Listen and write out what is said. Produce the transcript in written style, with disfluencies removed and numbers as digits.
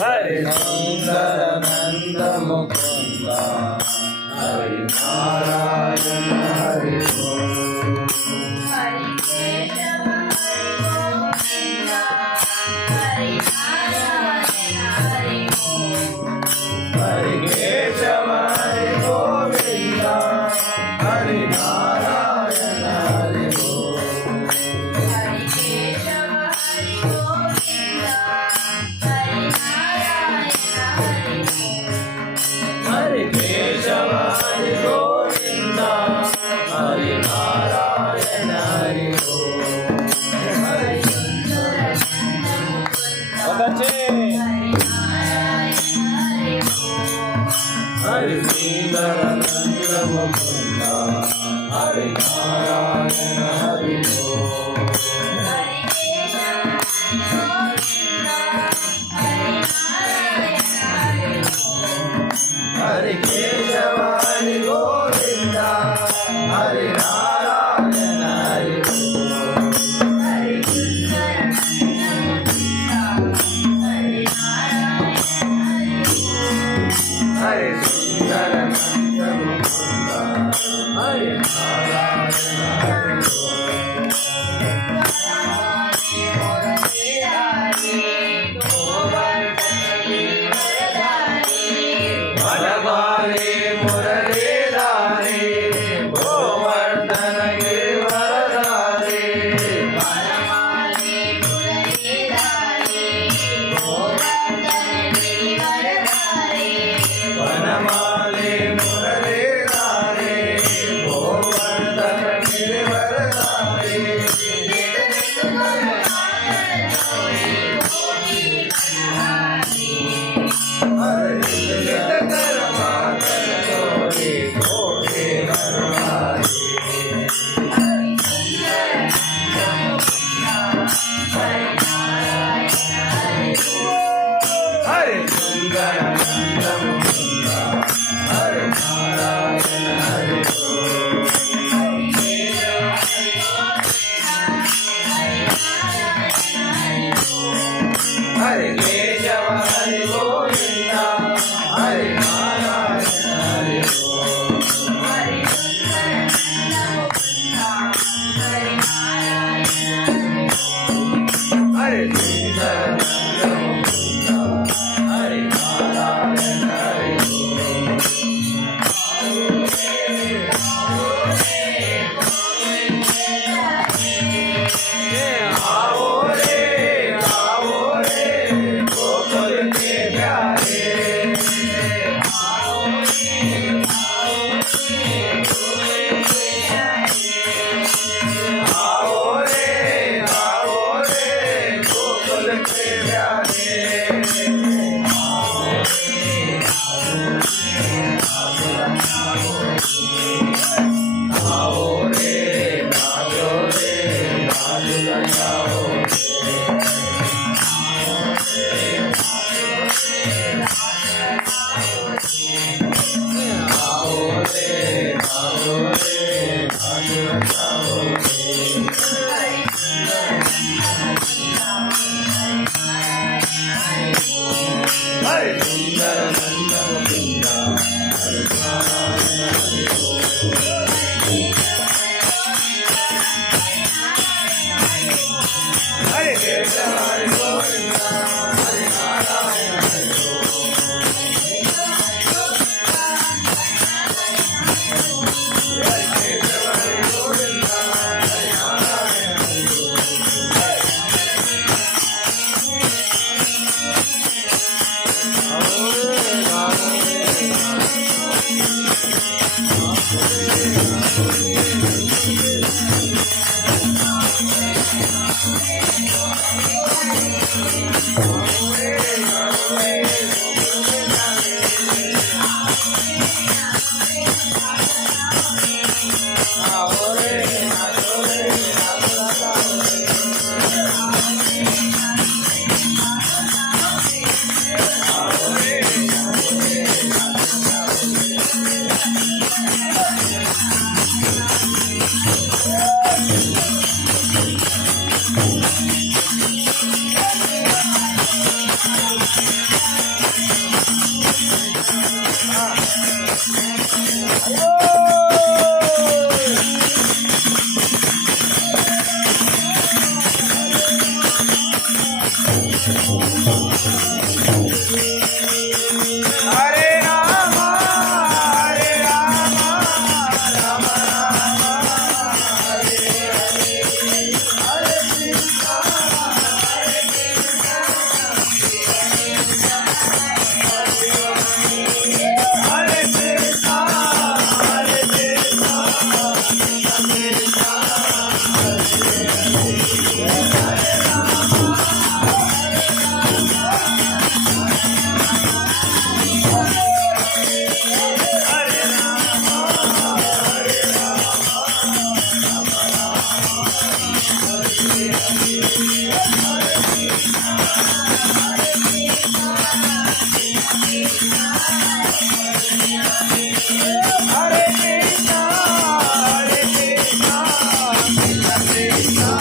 हरे सुंदर नंद मुकुंद हरि नारायण हरि हरि केशव हरि गोविंद हरि नारायण हरि हरि केशव हरि गोविंद हरि नारायण हरि हरि केशव हरि गोविंद हरि नारायण हरि हरि केशव हरि गोविंद हरि नारायण हरि हरि सुंदर नंद मुकुंद हरि सुंदर नंद मुकुंद हरि नारायण हरि हरि केशव हरि गोविंद हरि नारायण हरि हरि सुंदर नंद मुकुंद हरि नारायण हरि वनमाले मुरलीधारी गोवर्धन गिरिवरधारी वनमाले मुरलीधारी गोवर्धन गिरिवरधारी हरि नित कर मातन जोड़ी कोटि वरधारी हरि सुंदर नंद मुकुंद हरि नारायण हरि हरि केशव हरि गोविंद हरि नारायण हरि हरि सुंदर नंद मुकुंद हरि नारायण हरि आओ रे गोकुल के प्यारे आओ रे गोकुल के प्यारे आओ रे नाचो रे नाच लगाओ आओ रे नाचो रे नाच लगाओ हरि सुंदर नंद मुकुंद हरि नारायण हरि हरि केशव हरि गोविंद हरि नारायण हरि हरि केशव हरि गोविंद हरि नारायण हरे राम राम राम हरे हरे हरे कृष्णा हरे कृष्णा हरे कृष्णा हरे कृष्णा हरे कृष्णा कृष्णा